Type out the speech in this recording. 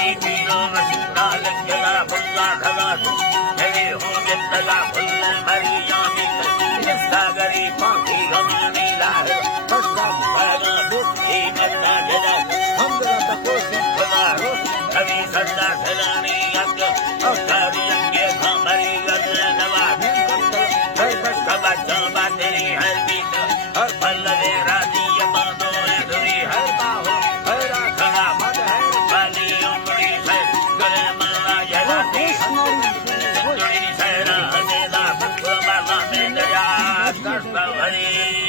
हरी पीरो लाल किला बुल्ला खला जय हो जितला बुल्ला हरी यामी सागरी पाखी रमानी लाल फस्ता भागा दुखी मरना जदा हम जरा तको सिखला रो कवि सदा खलानी यज्ञ अवतारी अंगे हमारी गजल नवा हर कबा चबा तेरी हर बीत हर पल दे राती यमानो धुरी हर बाहो हर खड़ा मत है वाली उमड़ी से गले माला जलाती सुंदरी सहरा हमेदा भक्वा में दया करता भरी